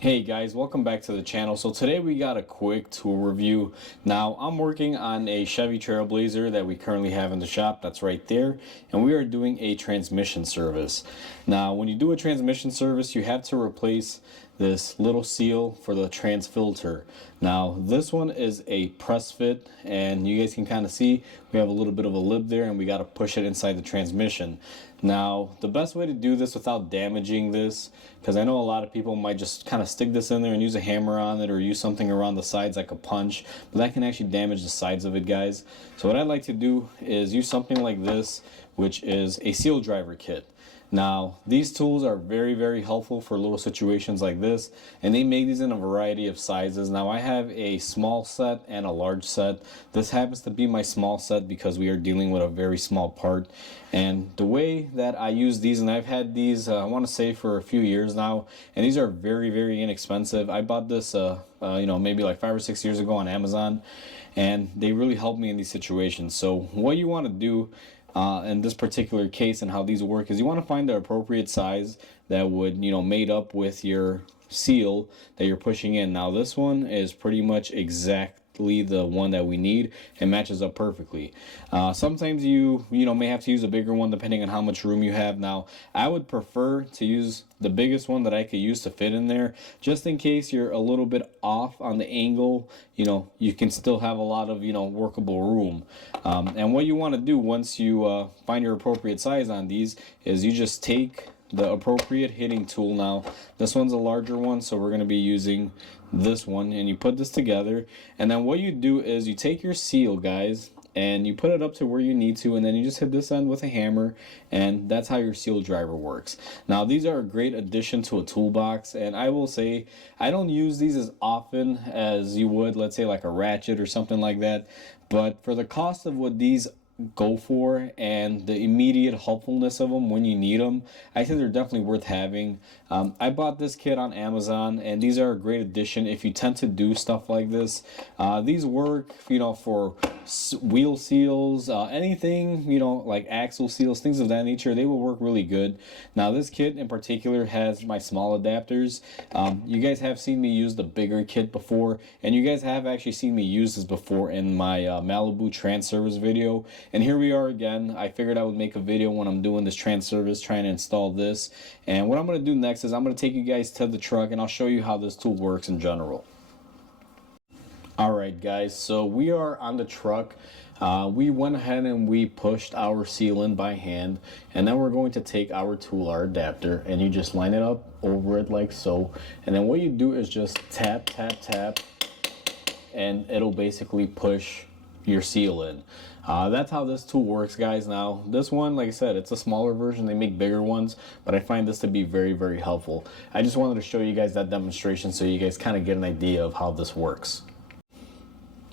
Hey guys, welcome back to the channel. So today we got a quick tool review. Now I'm working on a Chevy Trailblazer that we currently have in the shop. That's right there. And we are doing a transmission service. Now when you do a transmission service, you have to replace this little seal for the trans filter. Now this one is a press fit, and you guys can kind of see we have a little bit of a lip there, and we got to push it inside the transmission. Now the best way to do this without damaging this, because I know a lot of people might just kind of stick this in there and use a hammer on it or use something around the sides like a punch, but that can actually damage the sides of it, guys. So what I like to do is use something like this, which is a seal driver kit. Now these tools are very helpful for little situations like this, and they make these in a variety of sizes. Now I have a small set and a large set. This happens to be my small set because we are dealing with a very small part. And the way that I use these, and I've had these I want to say for a few years now, and these are very inexpensive. I bought this maybe like 5 or 6 years ago on Amazon, and they really helped me in these situations. So what you want to do in this particular case and how these work is you want to find the appropriate size that would, mate up with your seal that you're pushing in. Now this one is pretty much exactly the one that we need and matches up perfectly. Sometimes you may have to use a bigger one depending on how much room you have. Now I would prefer to use the biggest one that I could use to fit in there, just in case you're a little bit off on the angle. You can still have a lot of workable room. And what you want to do once you find your appropriate size on these is you just take the appropriate hitting tool. Now this one's a larger one, so we're going to be using this one, and you put this together, and then what you do is you take your seal, guys, and you put it up to where you need to, and then you just hit this end with a hammer, and that's how your seal driver works. Now these are a great addition to a toolbox, and I will say I don't use these as often as you would, let's say, like a ratchet or something like that, but for the cost of what these go for and the immediate helpfulness of them when you need them, I think they're definitely worth having. I bought this kit on Amazon, and these are a great addition if you tend to do stuff like this. These work for wheel seals, anything like axle seals, things of that nature. They will work really good. Now this kit in particular has my small adapters. You guys have seen me use the bigger kit before, and you guys have actually seen me use this before in my Malibu trans service video. And here we are again. I figured I would make a video when I'm doing this trans service, trying to install this. And what I'm going to do next is I'm going to take you guys to the truck, and I'll show you how this tool works in general. Alright guys, so we are on the truck. We went ahead and we pushed our seal in by hand, and then we're going to take our tool, our adapter, and you just line it up over it like so. And then what you do is just tap, and it'll basically push your seal in. That's how this tool works, guys. Now this one, like I said, it's a smaller version. They make bigger ones, but I find this to be very helpful. I just wanted to show you guys that demonstration so you guys kind of get an idea of how this works.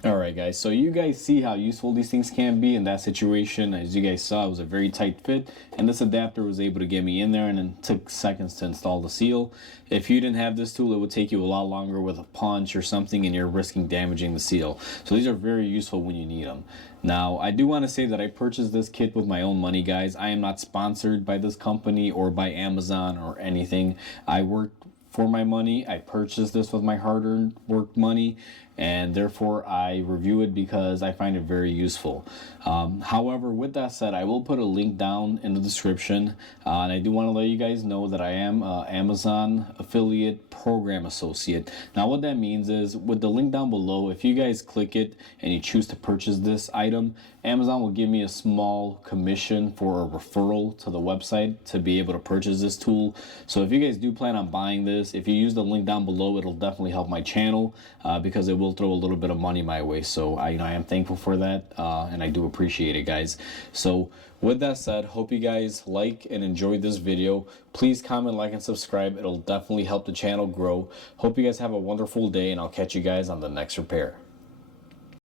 Alright guys, so you guys see how useful these things can be in that situation. As you guys saw, it was a very tight fit, and this adapter was able to get me in there, and it took seconds to install the seal. If you didn't have this tool, it would take you a lot longer with a punch or something, and you're risking damaging the seal. So these are very useful when you need them. Now I do want to say that I purchased this kit with my own money, guys. I am not sponsored by this company or by Amazon or anything. I worked for my money. I purchased this with my hard-earned work money, and therefore I review it because I find it very useful. However, with that said, I will put a link down in the description, and I do want to let you guys know that I am Amazon affiliate program associate. Now what that means is, with the link down below, if you guys click it and you choose to purchase this item, Amazon will give me a small commission for a referral to the website to be able to purchase this tool. So if you guys do plan on buying this, if you use the link down below, it'll definitely help my channel because it will throw a little bit of money my way. So I am thankful for that, and I do appreciate it, guys. So with that said, hope you guys like and enjoyed this video. Please comment, like, and subscribe. It'll definitely help the channel grow. Hope you guys have a wonderful day, and I'll catch you guys on the next repair.